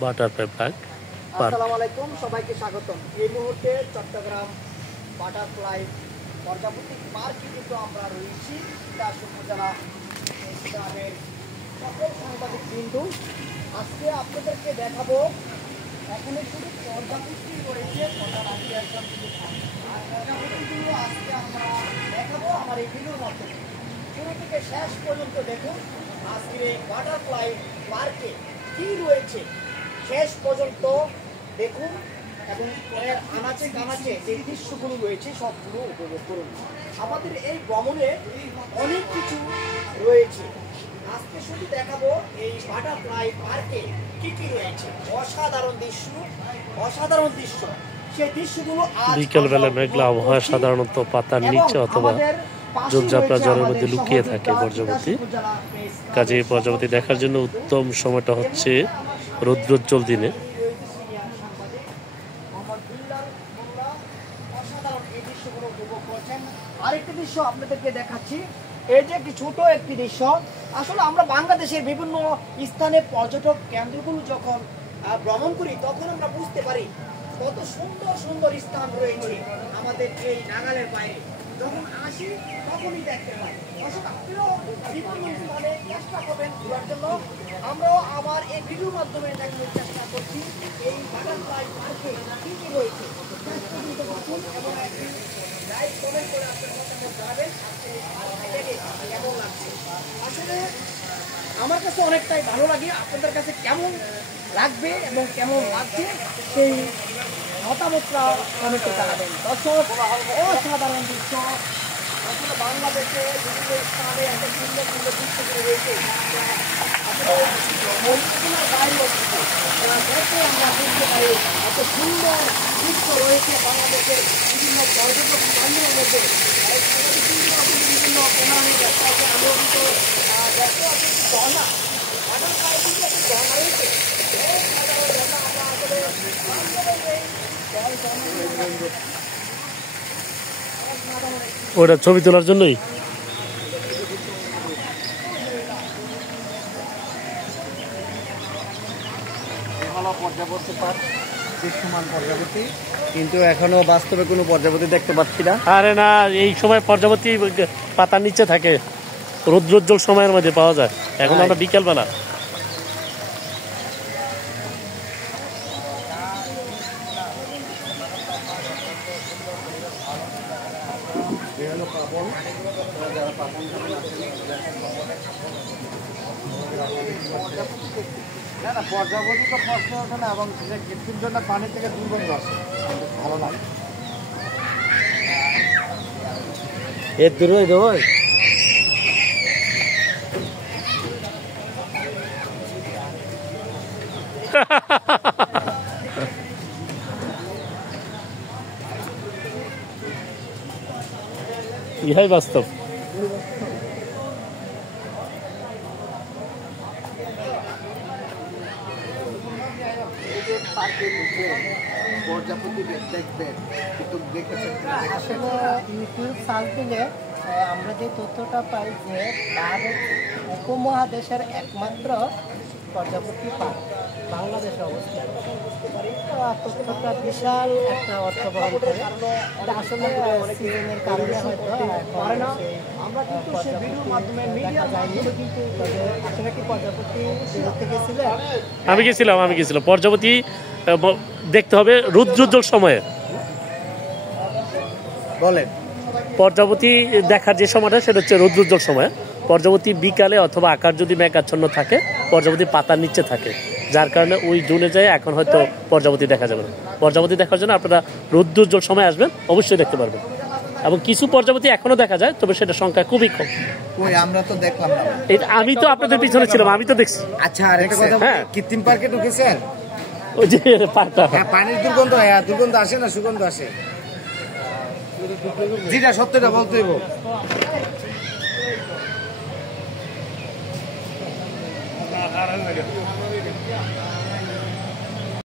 Butterfly park. আসসালামু আলাইকুম, সবাইকে স্বাগতম। এই মুহূর্তে চট্টগ্রাম বাটারফ্লাই প্রজাপতি পার্কে কিন্তু আমরা রয়েছি। উপজেলা গ্রামের সকল সাংবাদিক বিন্দু, আজকে আপনাদেরকে দেখাবো এখানে শুধু প্রজাপতি রয়েছে, প্রজাপতি একদম আর প্রজাপতিগুলো আজকে আমরা দেখাবো আমার এই ভিডিওর মাধ্যমে। শুরু থেকে শেষ পর্যন্ত দেখুন আজকের এই বাটারফ্লাই পার্কে কি রয়েছে, শেষ পর্যন্ত দেখুন এবং এর আনাচে কানাচে যে দৃশ্যগুলো রয়েছে সবগুলো উপভোগ করুন। আমাদের এই ভ্রমণে অনেক কিছু রয়েছে, আজকে শুধু দেখাবো এই বাটারফ্লাই পার্কে কি কি রয়েছে। অসাধারণ দৃশ্য, অসাধারণ দৃশ্য। সেই দৃশ্যগুলো বিকেলবেলা মেঘলা আবহাওয়া সাধারণত পাতার নিচে অথবা ঝোপঝাপড়া জলের মধ্যে লুকিয়ে থাকে প্রজাপতি। কাজে এই প্রজাপতি দেখার জন্য উত্তম সময়টা হচ্ছে রৌদ্রোজ্জ্বল দিনে। আরেকটি দৃশ্য আপনাদেরকে দেখাচ্ছি, এই যে একটি ছোট একটি দৃশ্য। আসলে আমরা বাংলাদেশের বিভিন্ন স্থানে পর্যটক কেন্দ্রগুলো যখন ভ্রমণ করি তখন আমরা বুঝতে পারি কত সুন্দর সুন্দর স্থান রয়েছে আমাদের এই নাগালের বাইরে। যখন আসি তখনই দেখতে পাই। আসলে আপনিও বিভিন্ন স্থানে চেষ্টা করবেন ঘোরার জন্য। আমরাও আমার এই ভিডিওর মাধ্যমে দেখানোর চেষ্টা করছি এই বাটারফ্লাই পার্কে কি কি রয়েছে। এবং লাইক কমেন্ট করে আপনার মতামত জানাবেন কেমন লাগছে। আসলে আমার কাছে অনেকটাই ভালো লাগে, আপনাদের কাছে কেমন লাগবে এবং কেমন লাগছে সেই মতামতটা কমেন্টে জানাবেন। দর্শক, অসাধারণ দৃশ্য। আসলে বাংলাদেশে বিভিন্ন স্থানে এত সুন্দর সুন্দর দৃশ্যগুলো রয়েছে, আমরা বুঝতে পারি এত সুন্দর দৃশ্য রয়েছে বাংলাদেশের বিভিন্ন পর্যটক স্থানের মধ্যে। বিভিন্ন ক্যামেরা নিয়ে ব্যস্ত আছে, আমিও কিন্তু দেখতে পাচ্ছি ঝর্ণা, বাটারফ্লাই কিন্তু একটি ঝর্ণা রয়েছে। আমরা আসলে ওটা ছবি তোলার জন্যই পর্যাবর্তী পার্ক, দৃশ্যমান প্রজাপতি, কিন্তু এখনো বাস্তবে কোনো প্রজাপতি দেখতে পাচ্ছি না। আরে না, এই সময় প্রজাপতি পাতার নিচে থাকে, রৌদ্রোজ্জ্বল সময়ের মধ্যে পাওয়া যায়। এখন আমরা বিকেলবেলা। না না, প্রজাপতি তো প্রশ্ন ওঠে না, এবং কিছুর জন্য পানি থেকে দুর্গন্ধ আসে, ভালো লাগে। এর দূরে দেবো ইহাই বাস্তব। প্রজাপতি দেখবেন, কিন্তু দেখেছেন আসলে ইউটিউব সার্চ দিলে আমরা যে তথ্যটা পাই যে ভারত উপমহাদেশের একমাত্র প্রজাপতি পার্ক বাংলাদেশে অবস্থিত। তথ্যটা বিশাল একটা অর্থ বহন করে। আসলে সিজনের কারণে হয়তো আমরা কিন্তু সেই ভিডিওর মাধ্যমে মিডিয়ার যায়নি, কিন্তু আসলে কি প্রজাপতি দেখতে গেছিলেন? আমি গেছিলাম প্রজাপতি দেখতে হবে রৌদ্রোজ্জ্বল সময়ে। বলেন, প্রজাপতি দেখার যে সময়টা সেটা হচ্ছে রৌদ্রোজ্জ্বল সময়। প্রজাপতি বিকালে অথবা আকাশ যদি মেঘাচ্ছন্ন থাকে, প্রজাপতি পাতার নিচে থাকে, যার কারণে ওই জুনে যায় এখন হয়তো প্রজাপতি দেখা যাবে না। প্রজাপতি দেখার জন্য আপনারা রৌদ্রোজ্জ্বল সময় আসবেন, অবশ্যই দেখতে পারবেন। এবং কিছু প্রজাপতি এখনো দেখা যায়, তবে সেটা সংখ্যা খুবই কম। আমরা তো দেখলাম না, আমি তো আপনাদের পিছনে ছিলাম, আমি তো দেখছি। আচ্ছা, আরেকটা কথা, হ্যাঁ, কৃত্রিম পার্কে ঢুকেছেন? ওই যে পার্কটা, পানির দুর্গন্ধ, দুর্গন্ধ আসে না সুগন্ধ আসে? যেটা সত্যটা বলতে হইব।